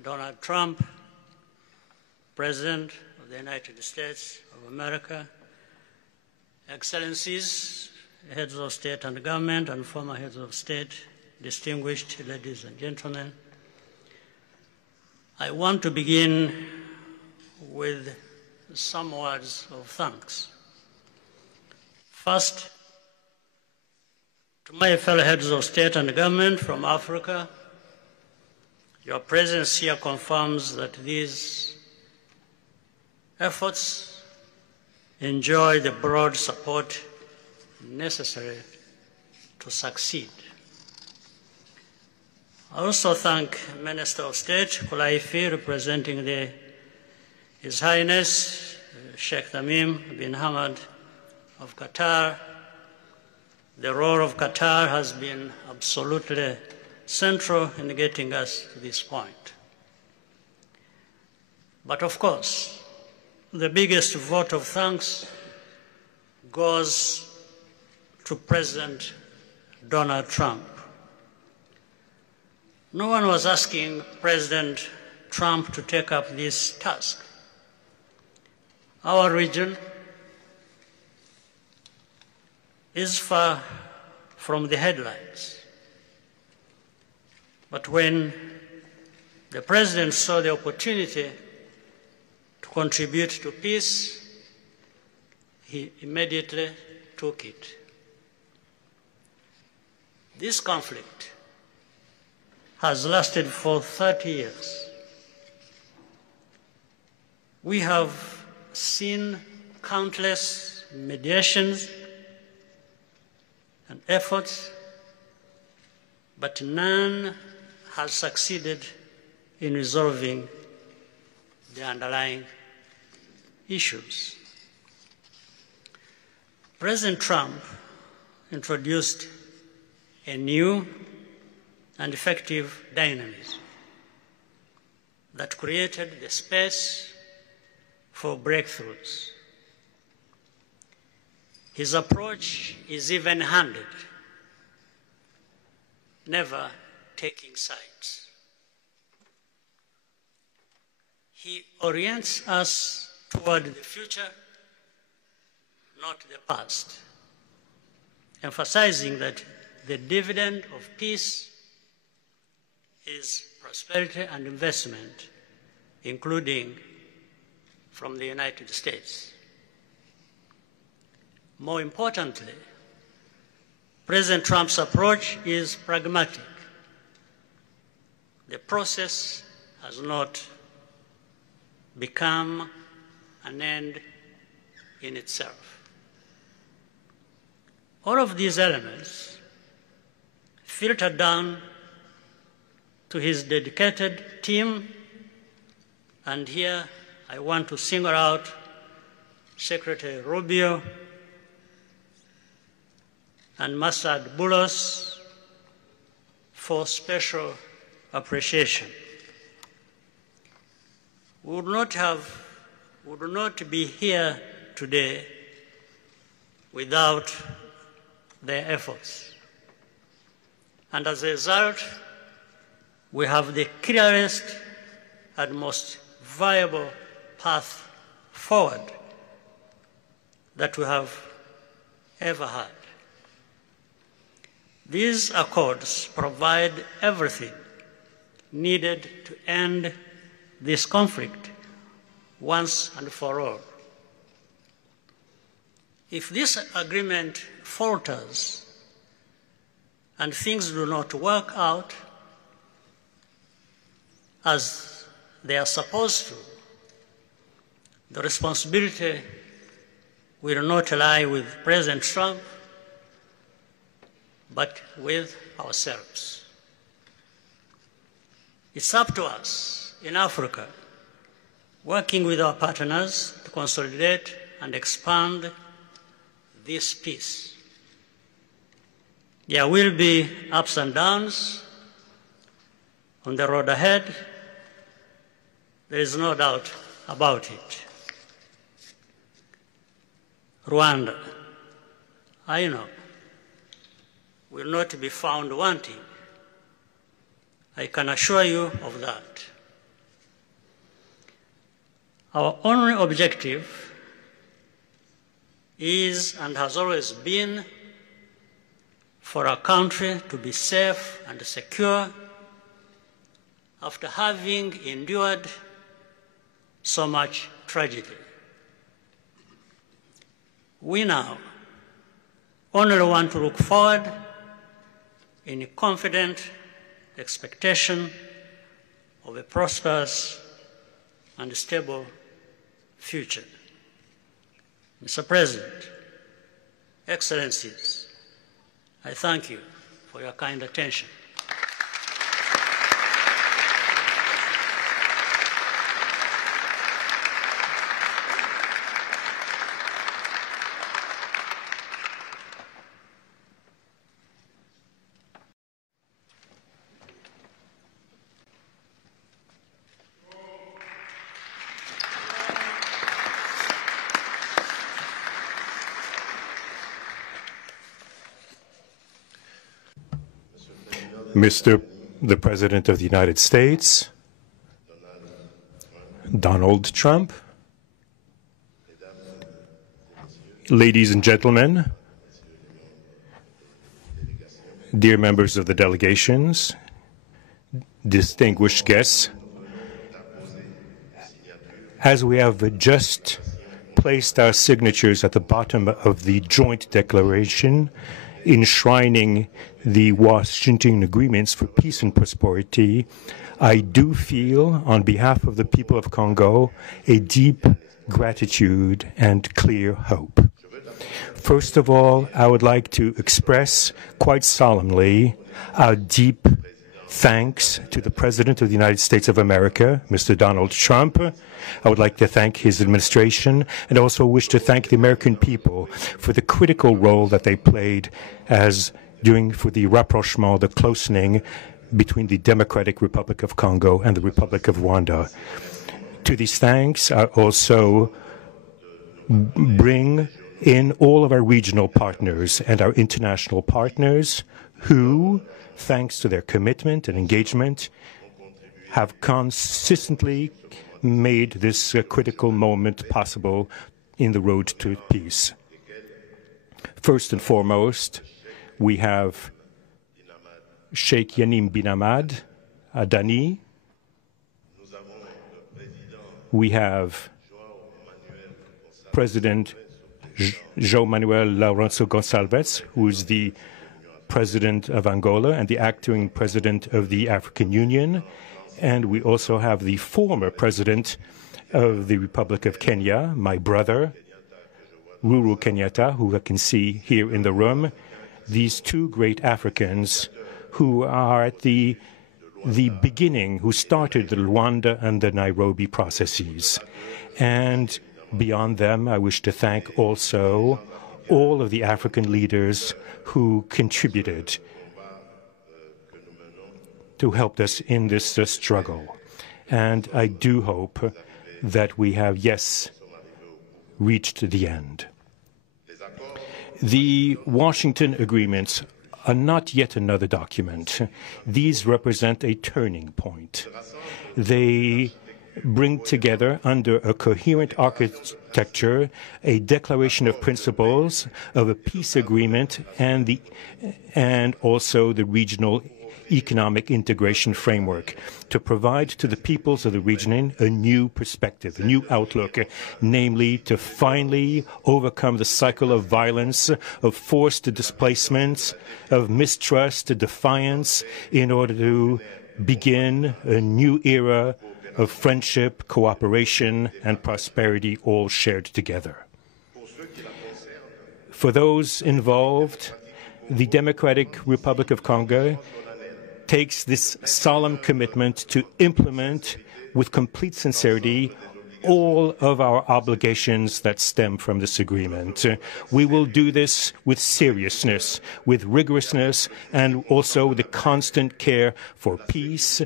Donald Trump, President of the United States of America, Excellencies, heads of state and government and former heads of state, distinguished ladies and gentlemen, I want to begin with some words of thanks. First, to my fellow heads of state and government from Africa, your presence here confirms that these efforts enjoy the broad support necessary to succeed. I also thank Minister of State Kulaifi, representing His Highness Sheikh Tamim bin Hamad of Qatar. The role of Qatar has been absolutely central in getting us to this point. But of course, the biggest vote of thanks goes to President Donald Trump. No one was asking President Trump to take up this task. Our region is far from the headlines. But when the President saw the opportunity to contribute to peace, he immediately took it. This conflict has lasted for 30 years. We have seen countless mediations and efforts, but none has succeeded in resolving the underlying issues. President Trump introduced a new and effective dynamism that created the space for breakthroughs. His approach is even-handed, never taking sides. He orients us toward the future, not the past, emphasizing that the dividend of peace is prosperity and investment, including from the United States. More importantly, President Trump's approach is pragmatic. The process has not become an end in itself. All of these elements filter down to his dedicated team, and here I want to single out Secretary Rubio and Masad Boulos for special appreciation. We would not be here today without their efforts. And as a result, we have the clearest and most viable path forward that we have ever had. These accords provide everything needed to end this conflict once and for all. If this agreement falters and things do not work out as they are supposed to, the responsibility will not lie with President Trump, but with ourselves. It's up to us in Africa, working with our partners to consolidate and expand this peace. There will be ups and downs on the road ahead. There is no doubt about it. Rwanda, I know, will not be found wanting. I can assure you of that. Our only objective is and has always been for our country to be safe and secure after having endured so much tragedy. We now only want to look forward in confident expectation of a prosperous and stable future. Mr. President, Excellencies, I thank you for your kind attention. Mr. the President of the United States, Donald Trump, ladies and gentlemen, dear members of the delegations, distinguished guests, as we have just placed our signatures at the bottom of the joint declaration enshrining the Washington agreements for peace and prosperity, I do feel, on behalf of the people of Congo, a deep gratitude and clear hope. First of all, I would like to express quite solemnly our deep thanks to the President of the United States of America, Mr. Donald Trump. I would like to thank his administration and also wish to thank the American people for the critical role that they played for the rapprochement, the closening between the Democratic Republic of Congo and the Republic of Rwanda. To these thanks, I also bring in all of our regional partners and our international partners who, thanks to their commitment and engagement, have consistently made this critical moment possible in the road to peace. First and foremost, we have Sheikh Yanim bin Ahmad Adani. We have President João Manuel Lourenço Gonçalves, who is the President of Angola and the acting President of the African Union. And we also have the former President of the Republic of Kenya, my brother, Uhuru Kenyatta, who I can see here in the room. These two great Africans who are at the beginning, who started the Rwanda and the Nairobi processes. And beyond them, I wish to thank also all of the African leaders who contributed to help us in this struggle. And I do hope that we have, yes, reached the end. The Washington agreements are not yet another document. These represent a turning point. They bring together under a coherent architecture a declaration of principles of a peace agreement and also the regional economic integration framework to provide to the peoples of the region a new perspective, a new outlook, namely to finally overcome the cycle of violence, of forced displacements, of mistrust, defiance, in order to begin a new era of friendship, cooperation, and prosperity all shared together. For those involved, the Democratic Republic of Congo takes this solemn commitment to implement with complete sincerity all of our obligations that stem from this agreement. We will do this with seriousness, with rigorousness, and also with the constant care for peace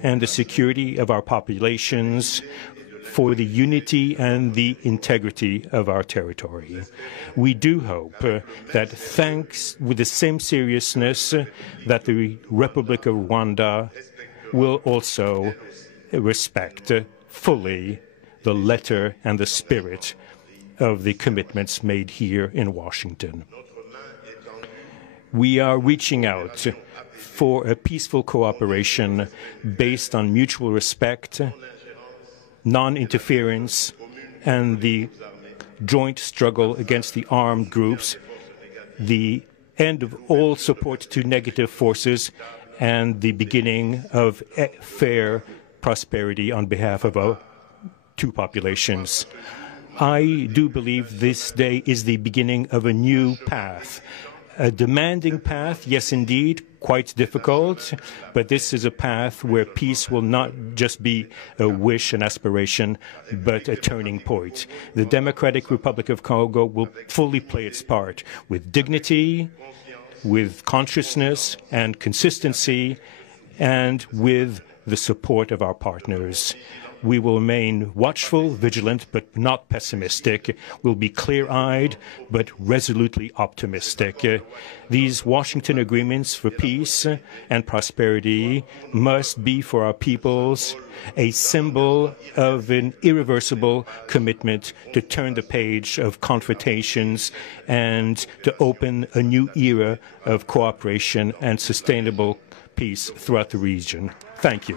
and the security of our populations, for the unity and the integrity of our territory. We do hope that thanks with the same seriousness that the Republic of Rwanda will also respect fully the letter and the spirit of the commitments made here in Washington. We are reaching out for a peaceful cooperation based on mutual respect, non-interference, and the joint struggle against the armed groups, the end of all support to negative forces, and the beginning of fair prosperity on behalf of our two populations. I do believe this day is the beginning of a new path, a demanding path, yes, indeed, quite difficult, but this is a path where peace will not just be a wish, an aspiration, but a turning point. The Democratic Republic of Congo will fully play its part with dignity, with consciousness and consistency, and with the support of our partners. We will remain watchful, vigilant, but not pessimistic. We'll be clear-eyed, but resolutely optimistic. These Washington agreements for peace and prosperity must be for our peoples a symbol of an irreversible commitment to turn the page of confrontations and to open a new era of cooperation and sustainable peace throughout the region. Thank you.